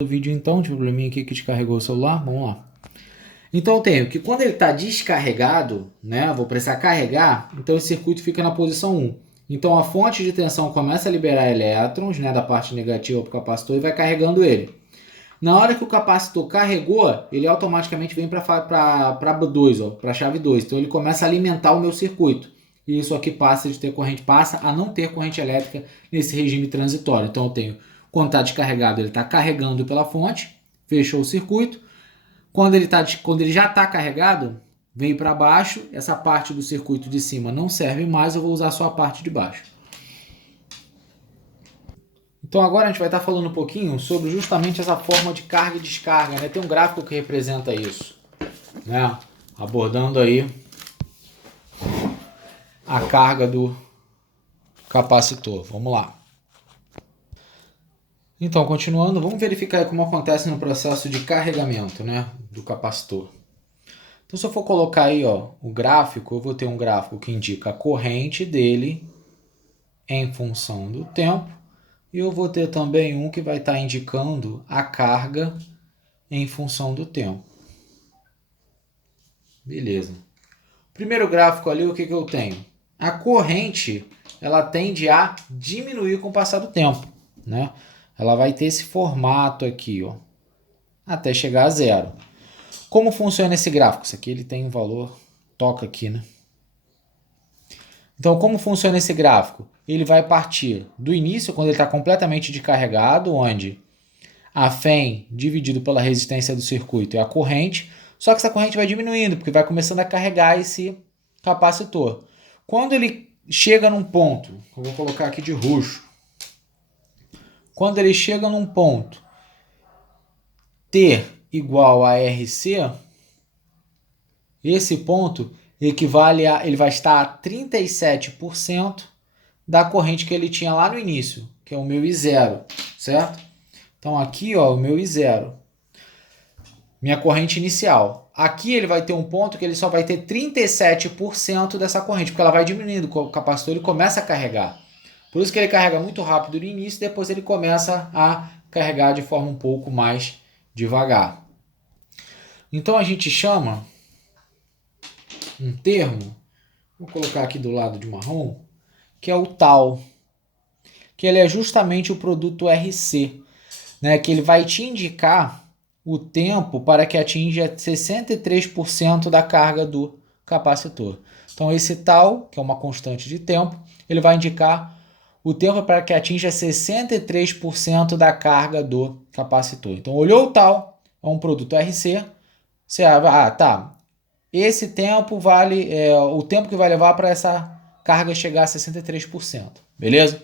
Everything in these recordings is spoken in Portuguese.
Do vídeo então, tive um probleminha aqui que descarregou o celular, vamos lá. Então eu tenho que quando ele está descarregado, né, vou precisar carregar, então o circuito fica na posição 1. Então a fonte de tensão começa a liberar elétrons, né, da parte negativa para o capacitor e vai carregando ele. Na hora que o capacitor carregou, ele automaticamente vem para 2, para a chave 2. Então ele começa a alimentar o meu circuito. E isso aqui passa de ter corrente, passa a não ter corrente elétrica nesse regime transitório. Então eu tenho, quando está descarregado, ele está carregando pela fonte, fechou o circuito. Quando ele já está carregado, vem para baixo, essa parte do circuito de cima não serve mais, eu vou usar só a parte de baixo. Então agora a gente vai estar falando um pouquinho sobre justamente essa forma de carga e descarga, né? Tem um gráfico que representa isso, né? Abordando aí a carga do capacitor. Vamos lá. Então, continuando, vamos verificar como acontece no processo de carregamento, né, do capacitor. Então, se eu for colocar aí, ó, o gráfico, eu vou ter um gráfico que indica a corrente dele em função do tempo, e eu vou ter também um que vai estar indicando a carga em função do tempo. Beleza. Primeiro gráfico ali, o que eu tenho? A corrente, ela tende a diminuir com o passar do tempo, né? Ela vai ter esse formato aqui, ó, até chegar a zero. Como funciona esse gráfico? Isso aqui ele tem um valor, toca aqui, né? Então, como funciona esse gráfico? Ele vai partir do início, quando ele está completamente descarregado, onde a FEM dividido pela resistência do circuito é a corrente, só que essa corrente vai diminuindo, porque vai começando a carregar esse capacitor. Quando ele chega num ponto, eu vou colocar aqui de roxo, quando ele chega num ponto T igual a RC, esse ponto equivale a, ele vai estar a 37% da corrente que ele tinha lá no início, que é o meu I0, certo? Então aqui, ó, o meu I0, minha corrente inicial. Aqui ele vai ter um ponto que ele só vai ter 37% dessa corrente, porque ela vai diminuindo, o capacitor ele começa a carregar. Por isso que ele carrega muito rápido no início, depois ele começa a carregar de forma um pouco mais devagar. Então a gente chama um termo, vou colocar aqui do lado de marrom, que é o tal, que ele é justamente o produto RC, né, que ele vai te indicar o tempo para que atinja 63% da carga do capacitor. Então esse tal, que é uma constante de tempo, ele vai indicar o tempo para que atinja 63% da carga do capacitor. Então olhou o tal, é um produto RC, você tá, esse tempo vale o tempo que vai levar para essa carga chegar a 63%, beleza?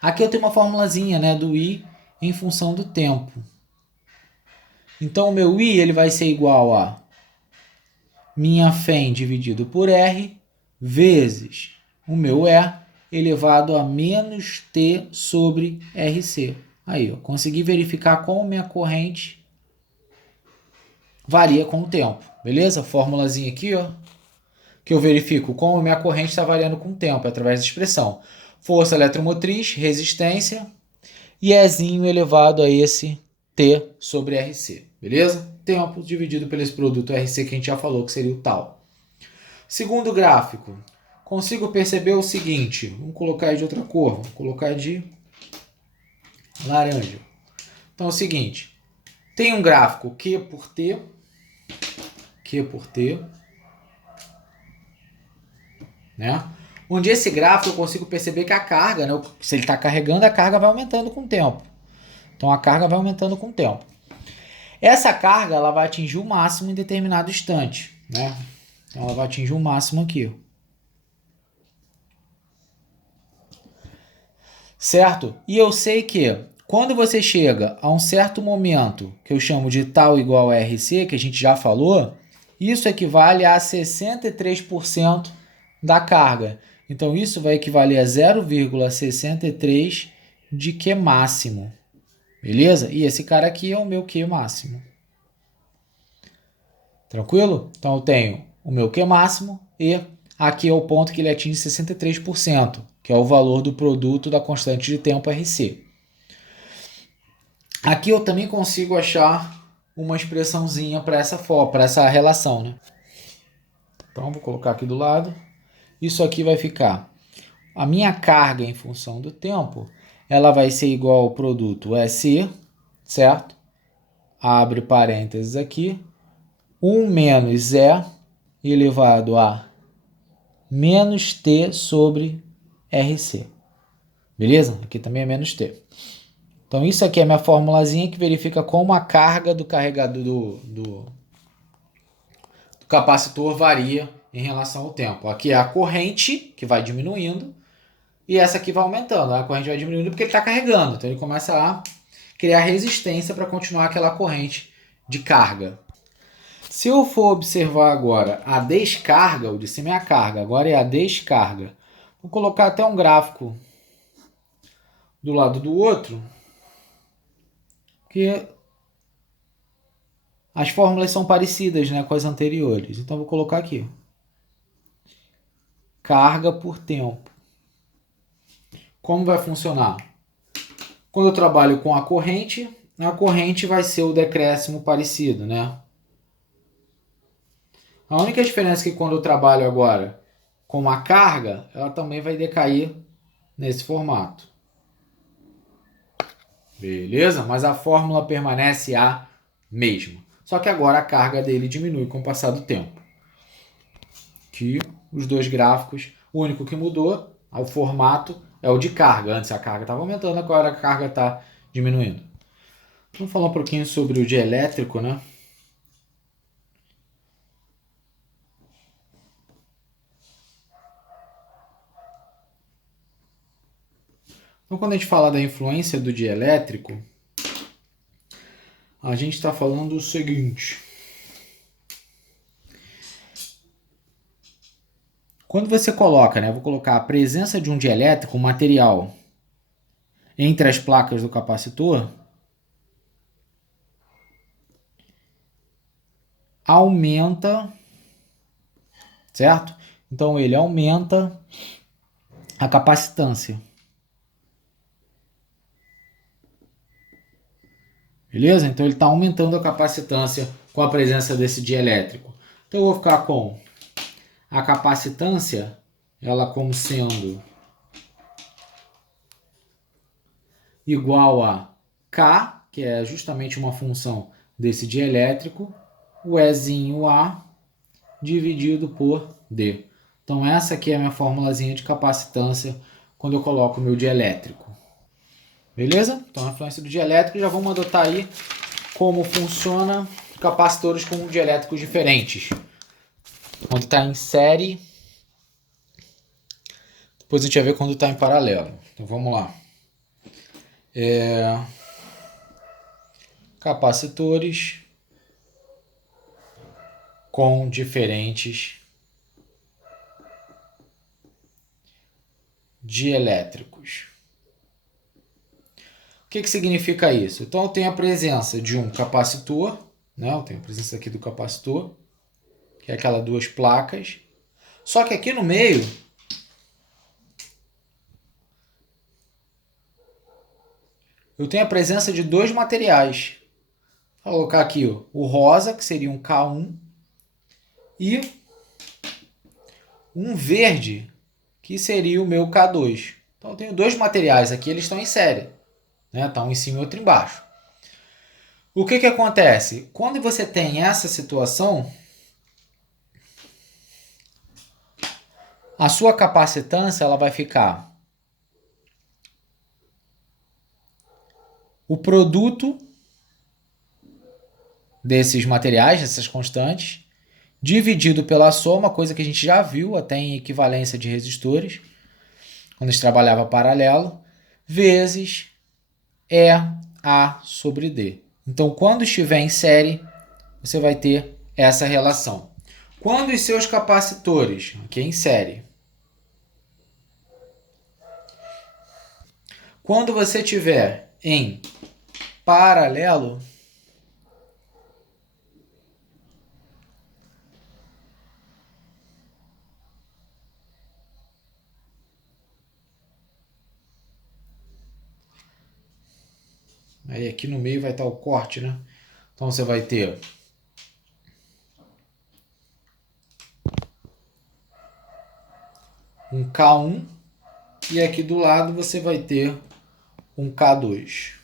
Aqui eu tenho uma formulazinha, né, do I em função do tempo. Então o meu I ele vai ser igual a minha FEM dividido por R vezes o meu E elevado a menos T sobre RC. Aí, ó, consegui verificar como minha corrente varia com o tempo, beleza? Formulazinha aqui, ó, que eu verifico como minha corrente está variando com o tempo, através da expressão força eletromotriz, resistência, e Ezinho elevado a esse T sobre RC, beleza? Tempo dividido pelo esse produto RC que a gente já falou que seria o tal. Segundo gráfico, consigo perceber o seguinte, vamos colocar aí de outra cor, vamos colocar de laranja. Então é o seguinte, tem um gráfico Q por T, né? Onde esse gráfico eu consigo perceber que a carga, né, se ele está carregando, a carga vai aumentando com o tempo. Então a carga vai aumentando com o tempo. Essa carga ela vai atingir o máximo em determinado instante, né? Então ela vai atingir o máximo aqui. Certo? E eu sei que quando você chega a um certo momento, que eu chamo de tal igual a RC, que a gente já falou, isso equivale a 63% da carga. Então isso vai equivaler a 0,63 de Q máximo. Beleza? E esse cara aqui é o meu Q máximo. Tranquilo? Então eu tenho o meu Q máximo e aqui é o ponto que ele atinge 63%, que é o valor do produto da constante de tempo RC. Aqui eu também consigo achar uma expressãozinha para essa relação, né? Então, vou colocar aqui do lado. Isso aqui vai ficar a minha carga em função do tempo, ela vai ser igual ao produto EC, certo? Abre parênteses aqui. 1 menos E elevado a menos T sobre RC. Beleza? Aqui também é menos T. Então, isso aqui é minha formulazinha que verifica como a carga do carregador do capacitor varia em relação ao tempo. Aqui é a corrente, que vai diminuindo, e essa aqui vai aumentando. A corrente vai diminuindo porque ele está carregando. Então, ele começa a criar resistência para continuar aquela corrente de carga. Se eu for observar agora a descarga, o de cima é a carga, agora é a descarga. Vou colocar até um gráfico do lado do outro, que as fórmulas são parecidas, né, com as anteriores. Então, vou colocar aqui. Carga por tempo. Como vai funcionar? Quando eu trabalho com a corrente vai ser o decréscimo parecido, né? A única diferença é que quando eu trabalho agora com a carga, ela também vai decair nesse formato. Beleza? Mas a fórmula permanece a mesma. Só que agora a carga dele diminui com o passar do tempo. Aqui, os dois gráficos, o único que mudou, o formato, é o de carga. Antes a carga estava aumentando, agora a carga está diminuindo. Vamos falar um pouquinho sobre o dielétrico, né? Então, quando a gente fala da influência do dielétrico, a gente está falando o seguinte. Quando você coloca, né, vou colocar a presença de um dielétrico, um material, entre as placas do capacitor, aumenta, certo? Então ele aumenta a capacitância. Beleza? Então ele está aumentando a capacitância com a presença desse dielétrico. Então eu vou ficar com a capacitância, ela como sendo igual a K, que é justamente uma função desse dielétrico, o Ezinho A dividido por D. Então essa aqui é a minha formulazinha de capacitância quando eu coloco o meu dielétrico. Beleza? Então a influência do dielétrico, já vamos adotar aí como funciona capacitores com dielétricos diferentes. Quando está em série, depois a gente vai ver quando está em paralelo. Então vamos lá. Capacitores com diferentes dielétricos. O que significa isso? Então eu tenho a presença de um capacitor, né? Eu tenho a presença aqui do capacitor, que é aquelas duas placas. Só que aqui no meio eu tenho a presença de dois materiais. Vou colocar aqui ó, o rosa, que seria um K1, e um verde, que seria o meu K2. Então eu tenho dois materiais aqui, eles estão em série. Né? Tá um em cima e outro embaixo. O que acontece? Quando você tem essa situação, a sua capacitância ela vai ficar o produto desses materiais, dessas constantes, dividido pela soma, coisa que a gente já viu até em equivalência de resistores, quando a gente trabalhava paralelo, vezes EA sobre D. Então, quando estiver em série, você vai ter essa relação. Quando os seus capacitores, aqui em série, quando você tiver em paralelo, Aí aqui no meio vai estar o corte, né? Então você vai ter um K1 e aqui do lado você vai ter um K2.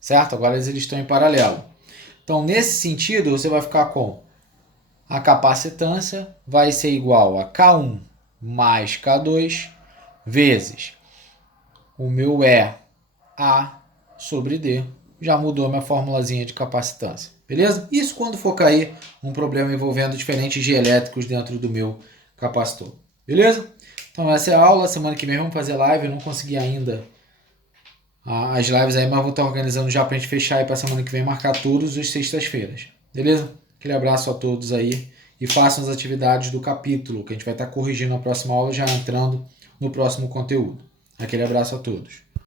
Certo? Agora eles estão em paralelo. Então, nesse sentido, você vai ficar com a capacitância vai ser igual a K1 mais K2 vezes o meu E A sobre D. Já mudou minha formulazinha de capacitância. Beleza? Isso quando for cair um problema envolvendo diferentes G elétricos dentro do meu capacitor. Beleza? Então essa é a aula. Semana que vem vamos fazer live. Eu não consegui ainda as lives aí, mas vou estar organizando já para a gente fechar aí para semana que vem, marcar todos os sextas-feiras. Beleza? Aquele abraço a todos aí e façam as atividades do capítulo, que a gente vai estar corrigindo na próxima aula, já entrando no próximo conteúdo. Aquele abraço a todos.